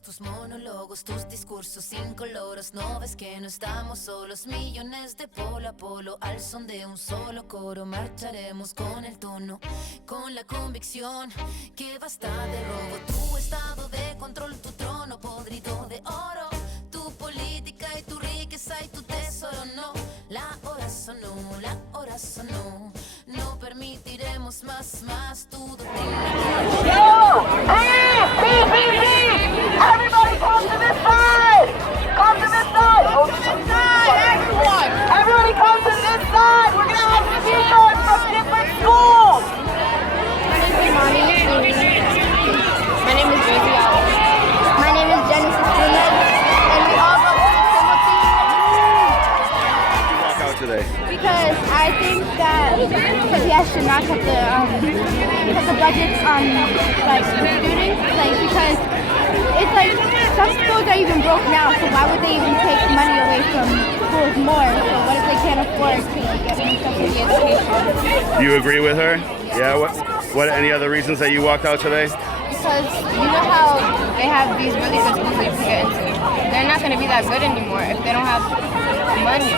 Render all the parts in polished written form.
Tus monólogos, tus discursos incoloros. No ves que no estamos solos. Millones de polo a polo al son de un solo coro. Marcharemos con el tono, con la convicción que basta de robo. Tu estado de control, tu trono podrido de oro. Tu política y tu riqueza y tu tesoro. No, la hora sonó, la hora sonó. No permitiremos más tu doctrina. Everybody come to this side! Come to this side! Oh, to this side, everyone! Everybody come to this side! We're gonna have speakers from different schools! My name is Rosie Alice. My name is Genesis Gomez, and we all go to Timothy. You walk out today. Because I think that CPS should not cut the budgets on like the students, like because it's like some schools are even broke now, so why would they even take money away from schools more? So what if they can't afford to like, get new stuff for the education? Do you agree with her? Yeah. What? Any other reasons that you walked out today? Because you know how they have these really good schools that you can get into. They're not going to be that good anymore if they don't have money.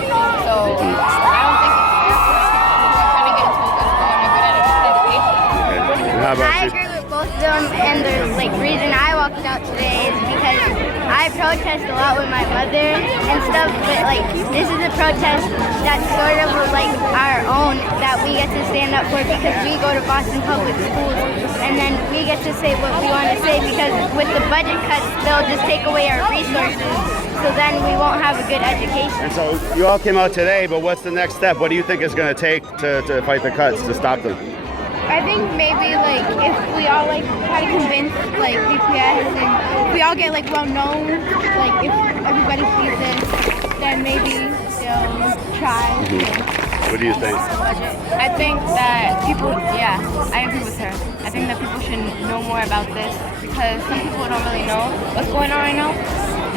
So I don't think it's fair for people who are trying to get into a good school and a good education. Okay. And how about I you? agree with both of them, and the reason I walked out today is because I protest a lot with my mother and stuff, but this is a protest that's sort of like our own that we get to stand up for because we go to Boston Public Schools, and then we get to say what we want to say because with the budget cuts, they'll just take away our resources, so then we won't have a good education. And so you all came out today, but what's the next step? What do you think it's going to take to fight the cuts, to stop them? I think maybe if we all try to convince DPS and if we all get well known, if everybody sees this, then maybe they'll try. What do you think? I think that people, I agree with her. I think that people should know more about this because some people don't really know what's going on right now.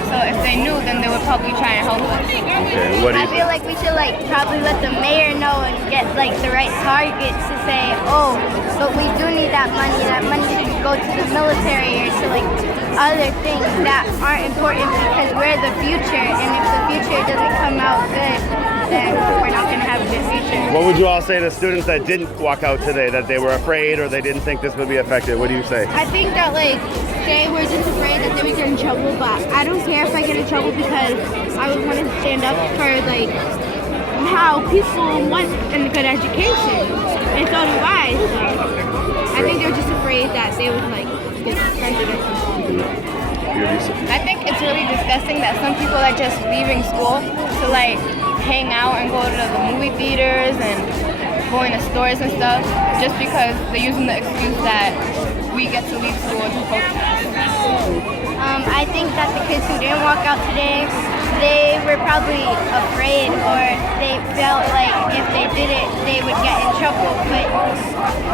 So if they knew, then they would probably try and help us. Okay, what do you I feel like we should probably let the mayor know and get the right targets to say, oh, but we do need that money. That money should go to the military or to other things that aren't important because we're the future. And if the future doesn't come out good, then we're not going to have a good future. What would you all say to students that didn't walk out today, that they were afraid or they didn't think this would be effective? What do you say? I think that they were just afraid that they would get in trouble, but I don't care if I get in trouble because I would want to stand up for how people want a good education, and so do I. So I think they're just afraid that they would get suspended or something. I think it's really disgusting that some people are just leaving school to hang out and go to the movie theaters and going to stores and stuff just because they're using the excuse that we get to leave school to protest. I think that the kids who didn't walk out today, they were probably afraid or they felt like if they did it, they would get in trouble. But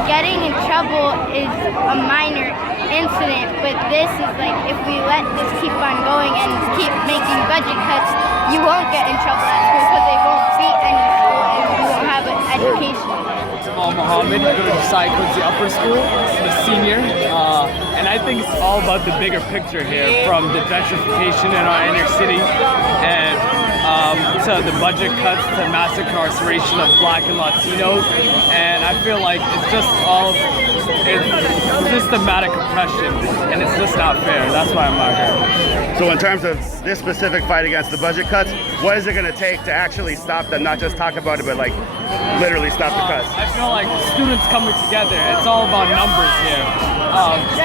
getting in trouble is a minor incident, but this is if we let this keep on going and keep making budget cuts, you won't get in trouble at school because they won't be any school and you won't have an education. Mohammed, I go to Cy Quincy Upper School, I'm a senior, and I think it's all about the bigger picture here, from the gentrification in our inner city and to the budget cuts to mass incarceration of Black and Latinos, and I feel like it's just all systematic oppression, and it's just not fair. That's why I'm out here. So in terms of this specific fight against the budget cuts, what is it going to take to actually stop them, not just talk about it, but literally stop the cuts? I feel like students coming together, it's all about numbers here.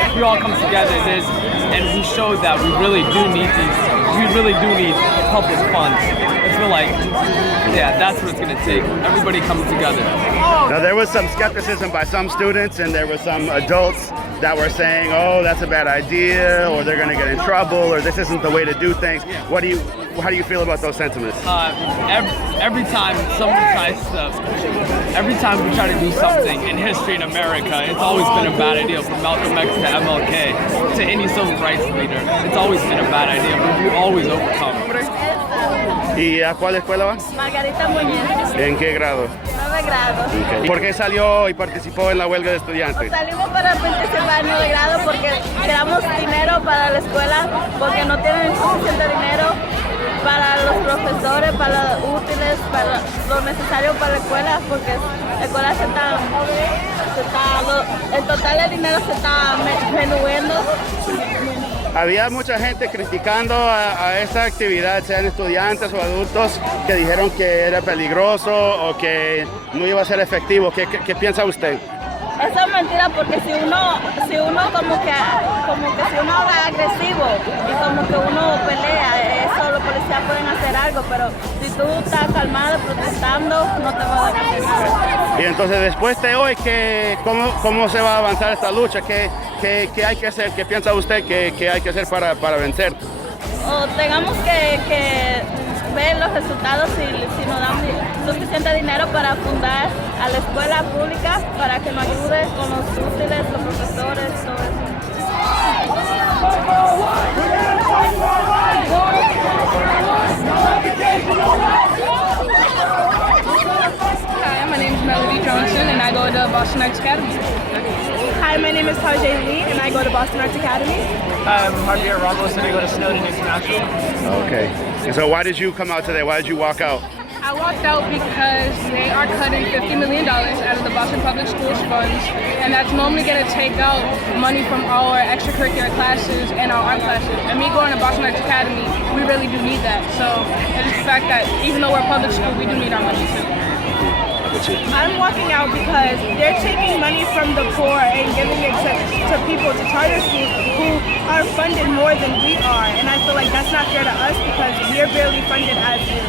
If we all come together, and we show that we really do need public funds. I feel like, that's what it's going to take. Everybody comes together. Now, there was some skepticism by some students, and there were some adults that were saying, oh, that's a bad idea, or they're going to get in trouble, or this isn't the way to do things. How do you feel about those sentiments? Every time we try to do something in history in America, it's always been a bad idea, from Malcolm X to MLK to any civil rights leader. It's always been a bad idea, but we always overcome. ¿Y a cuál escuela vas? Margarita Muñez. ¿En qué grado? de grado. Okay. ¿Por qué salió y participó en la huelga de estudiantes? Salimos para participar en 9 de grado porque queramos dinero para la escuela, porque no tienen suficiente dinero para los profesores, para los útiles, para lo necesario para la escuela, porque la escuela el total de dinero se está disminuyendo. Había mucha gente criticando a esta actividad, sean estudiantes o adultos, que dijeron que era peligroso o que no iba a ser efectivo. ¿Qué piensa usted? Eso es mentira, porque si uno como que si uno es agresivo y como que uno pelea, eso los policías pueden hacer algo, pero si tú estás calmado protestando, no te va a hacer nada. Y entonces después de hoy, ¿cómo se va a avanzar esta lucha? ¿Qué hay que hacer? ¿Qué piensa usted que hay que hacer para vencer? O tengamos que ver los resultados si nos dan suficiente dinero para fundar a la escuela pública para que nos ayude con los útiles, los profesores, todo eso. Hi, my name is Melody Johnson and I go to Boston Arts Academy. Hi, my name is Tarjay Lee and I go to Boston Arts Academy. I'm Javier Ramos and I go to Snowden International. Okay. And so why did you come out today? Why did you walk out? I walked out because they are cutting $50 million out of the Boston Public Schools funds, and that's normally going to take out money from our extracurricular classes and our art classes. And me going to Boston Arts Academy, we really do need that. So it's the fact that even though we're a public school, we do need our money too. I'm walking out because they're taking money from the poor and giving it to people, to charter schools who are funded more than we are. And I feel like that's not fair to us because we're barely funded as you.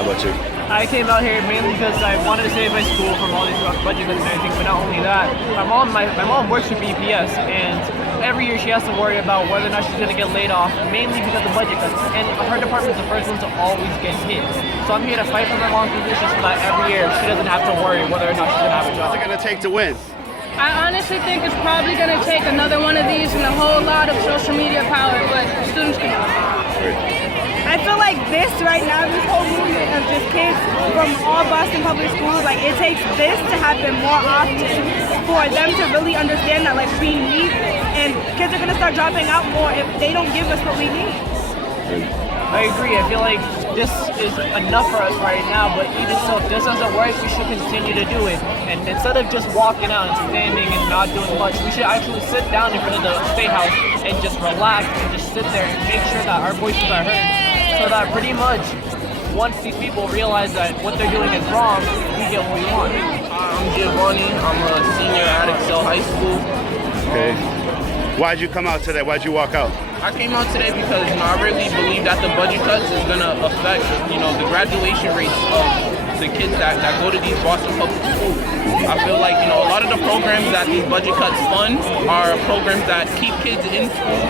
How about you? I came out here mainly because I wanted to save my school from all these rough budget cuts and everything, but not only that, my mom works for BPS, and every year she has to worry about whether or not she's going to get laid off, mainly because of budget cuts, and her department's the first one to always get hit. So I'm here to fight for my mom's position so that every year she doesn't have to worry whether or not she's going to have a job. What's it going to take to win? I honestly think it's probably going to take another one of these and a whole lot of social media power, but students can do it. I feel like this right now, this whole movement of just kids from all Boston public schools, like it takes this to happen more often for them to really understand that like we need this. And kids are gonna start dropping out more if they don't give us what we need. I agree. I feel like this is enough for us right now, but even so, if this doesn't work, we should continue to do it. And instead of just walking out and standing and not doing much, we should actually sit down in front of the State House and just relax and just sit there and make sure that our voices are heard. So that pretty much, once these people realize that what they're doing is wrong, we get what we want. I'm Giovanni. I'm a senior at Excel High School. Okay. Why'd you come out today? Why'd you walk out? I came out today because I really believe that the budget cuts is gonna affect the graduation rates of the kids that go to these Boston public schools. I feel like a lot of the programs that these budget cuts fund are programs that keep kids in school.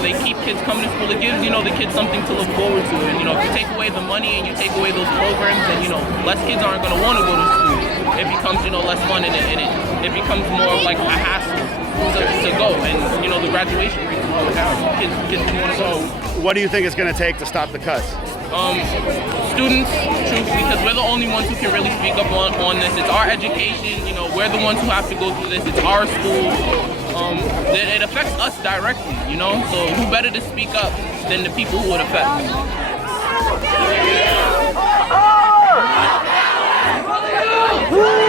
They keep kids coming to school. It gives the kids something to look forward to. And if you take away the money and you take away those programs, then less kids aren't gonna want to go to school. It becomes less fun and it becomes more of like a hassle to go. And the graduation rates go down. Kids do want to go. What do you think it's going to take to stop the cuts? Students, truthfully, because we're the only ones who can really speak up on this. It's our education, we're the ones who have to go through this. It's our school. It affects us directly, so who better to speak up than the people who it affects? Oh!